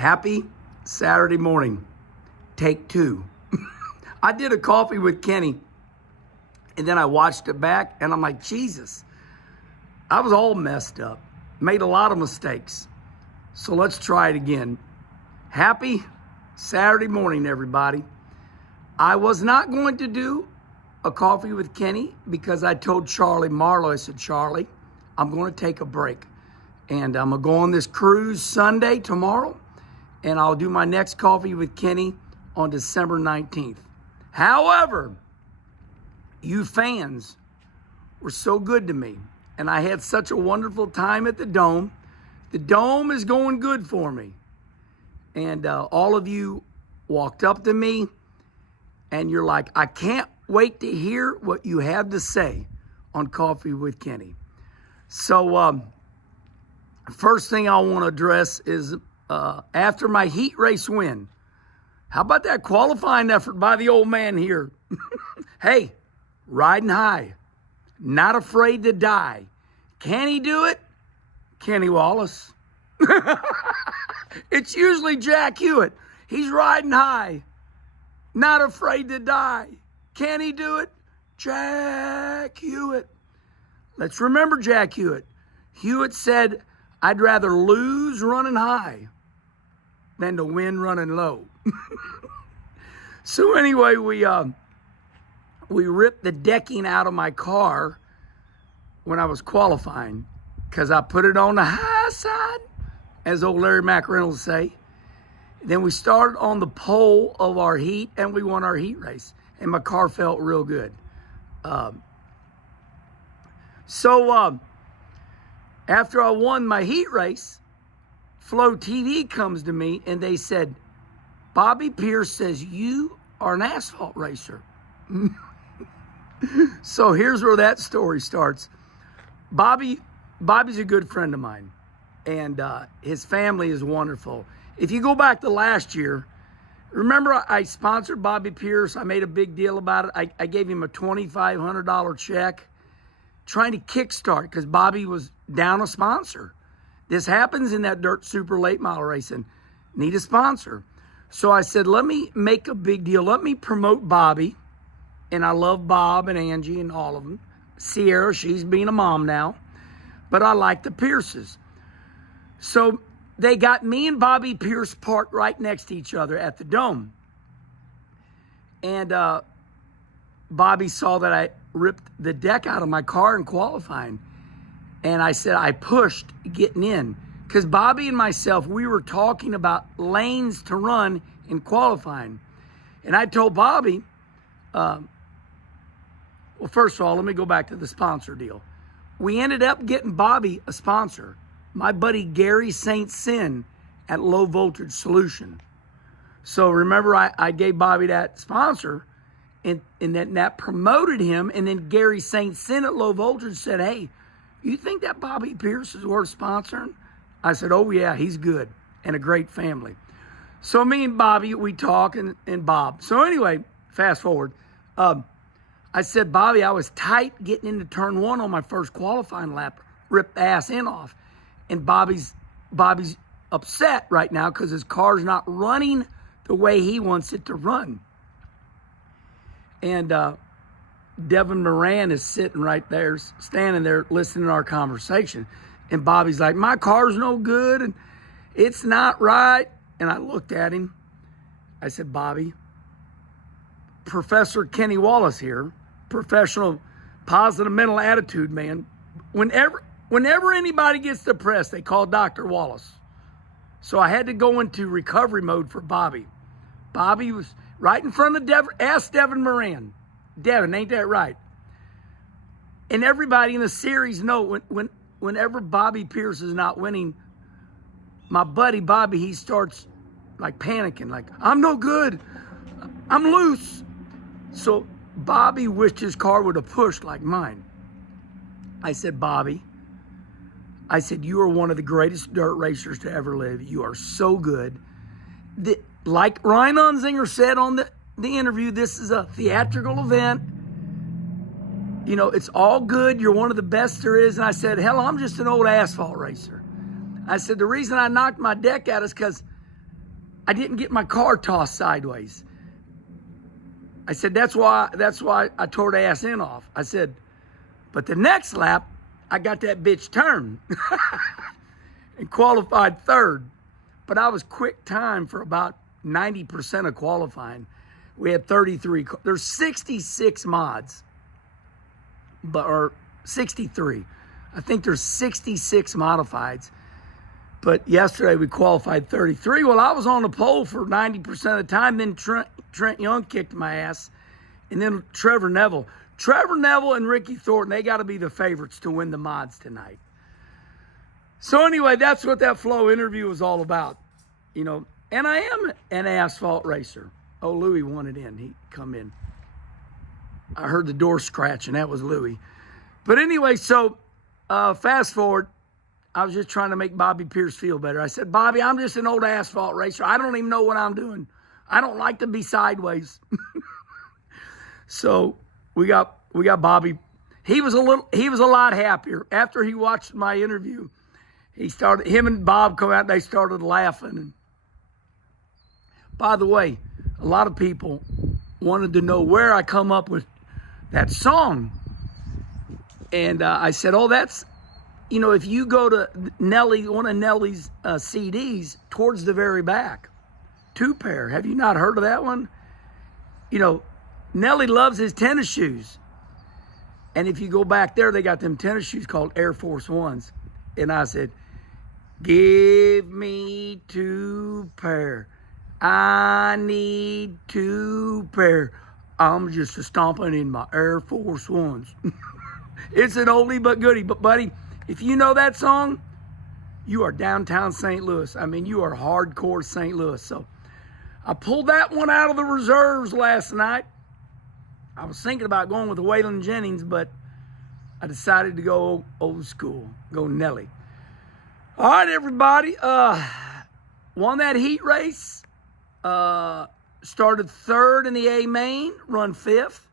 Happy Saturday morning, take two. I did a coffee with Kenny, and then I watched it back, and I'm like, Jesus, I was all messed up, made a lot of mistakes. So let's try it again. Happy Saturday morning, everybody. I was not going to do a coffee with Kenny because I told Charlie Marlowe, I said, Charlie, I'm going to take a break. And I'm going to go on this cruise Sunday, tomorrow, and I'll do my next coffee with Kenny on December 19th. However, you fans were so good to me, and I had such a wonderful time at the Dome. The Dome is going good for me. And all of you walked up to me, and you're like, I can't wait to hear what you have to say on Coffee with Kenny. So first thing I want to address is after my heat race win, how about that qualifying effort by the old man here? Hey, riding high, not afraid to die. Can he do it? Kenny Wallace. It's usually Jack Hewitt. He's riding high, not afraid to die. Can he do it? Jack Hewitt. Let's remember Jack Hewitt. Hewitt said, I'd rather lose running high than to win running low. So anyway, we ripped the decking out of my car when I was qualifying because I put it on the high side, as old Larry McReynolds would say. Then we started on the pole of our heat, and we won our heat race. And my car felt real good. After I won my heat race, Flow TV comes to me, and they said, Bobby Pierce says you are an asphalt racer. So here's where that story starts. Bobby's a good friend of mine, and his family is wonderful. If you go back to last year, remember I sponsored Bobby Pierce. I made a big deal about it. I gave him a $2,500 check trying to kickstart because Bobby was down a sponsor. This happens in that dirt super late model racing. Need a sponsor. So I said, let me make a big deal. Let me promote Bobby. And I love Bob and Angie and all of them. Sierra, she's being a mom now. But I like the Pierces. So they got me and Bobby Pierce parked right next to each other at the Dome. And Bobby saw that I ripped the deck out of my car in qualifying. And I said, I pushed getting in. Because Bobby and myself, we were talking about lanes to run in qualifying. And I told Bobby, well, first of all, let me go back to the sponsor deal. We ended up getting Bobby a sponsor. My buddy Gary St. Cyr at Low Voltage Solution. So remember, I gave Bobby that sponsor, and that promoted him. And then Gary St. Cyr at Low Voltage said, hey, you think that Bobby Pierce is worth sponsoring? I said, oh, yeah, he's good and a great family. So me and Bobby, we talk, and Bob. So anyway, fast forward. I said, Bobby, I was tight getting into turn one on my first qualifying lap, ripped the ass end off. And Bobby's upset right now because his car's not running the way he wants it to run. And Devin Moran is sitting right there, standing there, listening to our conversation. And Bobby's like, my car's no good, and it's not right. And I looked at him. I said, Bobby, Professor Kenny Wallace here, professional positive mental attitude man. Whenever anybody gets depressed, they call Dr. Wallace. So I had to go into recovery mode for Bobby. Bobby was right in front of Devin. Ask Devin Moran. Devin, ain't that right? And everybody in the series know whenever Bobby Pierce is not winning, my buddy Bobby, he starts like panicking, like, I'm no good. I'm loose. So Bobby wished his car would have pushed like mine. I said, Bobby, you are one of the greatest dirt racers to ever live. You are so good. Like Ryan Unzinger said on the interview, this is a theatrical event. You know, it's all good. You're one of the best there is. And I said, hell, I'm just an old asphalt racer. I said, the reason I knocked my deck out is because I didn't get my car tossed sideways. I said, that's why I tore the ass end off. I said, but the next lap, I got that bitch turned and qualified third. But I was quick time for about 90% of qualifying. We had 33. There's 66 mods, or 63. I think there's 66 modifieds. But yesterday we qualified 33. Well, I was on the pole for 90% of the time. Then Trent Young kicked my ass. And then Trevor Neville. Trevor Neville and Ricky Thornton, they got to be the favorites to win the mods tonight. So anyway, that's what that Flow interview was all about. You know, and I am an asphalt racer. Oh, Louis wanted in. He come in. I heard the door scratch, and that was Louis. But anyway, so fast forward. I was just trying to make Bobby Pierce feel better. I said, Bobby, I'm just an old asphalt racer. I don't even know what I'm doing. I don't like to be sideways. So we got Bobby. He was a lot happier after he watched my interview. Him and Bob come out and they started laughing. And by the way, a lot of people wanted to know where I come up with that song. And I said, oh, that's, you know, if you go to Nelly, one of Nelly's CDs, towards the very back, Two Pair. Have you not heard of that one? You know, Nelly loves his tennis shoes. And if you go back there, they got them tennis shoes called Air Force Ones. And I said, give me 2 pair. I need 2 pair. I'm just stomping in my Air Force Ones. It's an oldie but goodie. But, buddy, if you know that song, you are downtown St. Louis. I mean, you are hardcore St. Louis. So I pulled that one out of the reserves last night. I was thinking about going with Waylon Jennings, but I decided to go old school, go Nelly. All right, everybody. Won that heat race. Started third in the A main, run fifth.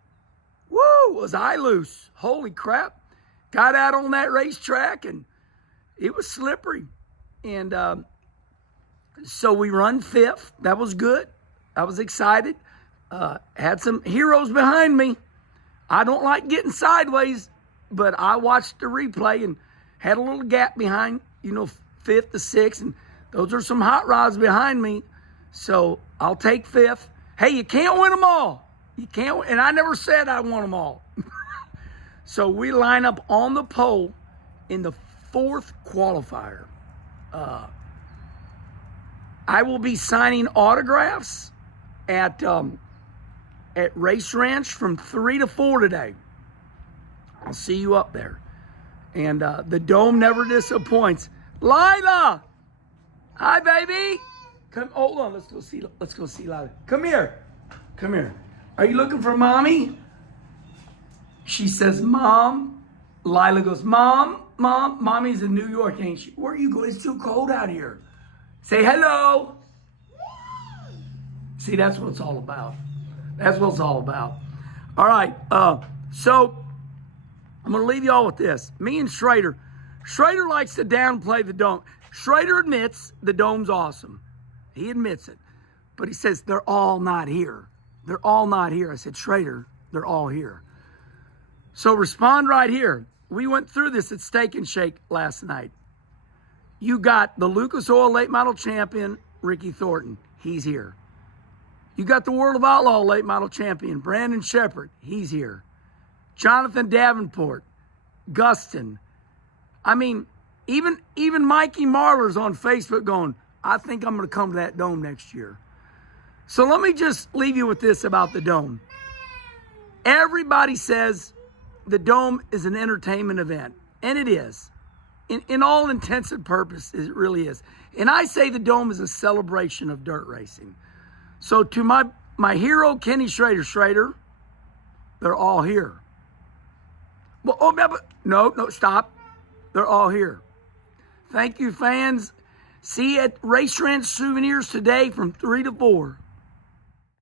Woo, was I loose. Holy crap. Got out on that racetrack, and it was slippery. And so we run fifth. That was good. I was excited. Had some heroes behind me. I don't like getting sideways, but I watched the replay and had a little gap behind, you know, fifth to sixth, and those are some hot rods behind me. So I'll take fifth. Hey, you can't win them all. You can't, and I never said I won them all. So we line up on the pole in the fourth qualifier. I will be signing autographs at Race Ranch from 3 to 4 today. I'll see you up there. And the Dome never disappoints. Lila! Hi, baby! Come, hold on, let's go see Lila. Come here. Come here. Are you looking for mommy? She says, Mom. Lila goes, Mom. Mommy's in New York, ain't she? Where are you going? It's too cold out here. Say hello. See, that's what it's all about. That's what it's all about. All right, so I'm going to leave you all with this. Me and Schrader likes to downplay the Dome. Schrader admits the Dome's awesome. He admits it. But he says, they're all not here. They're all not here. I said, Schrader, they're all here. So respond right here. We went through this at Steak and Shake last night. You got the Lucas Oil Late Model Champion, Ricky Thornton. He's here. You got the World of Outlaw Late Model Champion, Brandon Shepard. He's here. Jonathan Davenport, Gustin. I mean, even Mikey Marler's on Facebook going, I think I'm going to come to that Dome next year. So let me just leave you with this about the Dome. Everybody says the Dome is an entertainment event, and it is. In all intents and purposes, it really is. And I say the Dome is a celebration of dirt racing. So to my hero, Kenny Schrader, they're all here. Well, no, stop. They're all here. Thank you, fans. See you at Race Ranch Souvenirs today from 3 to 4.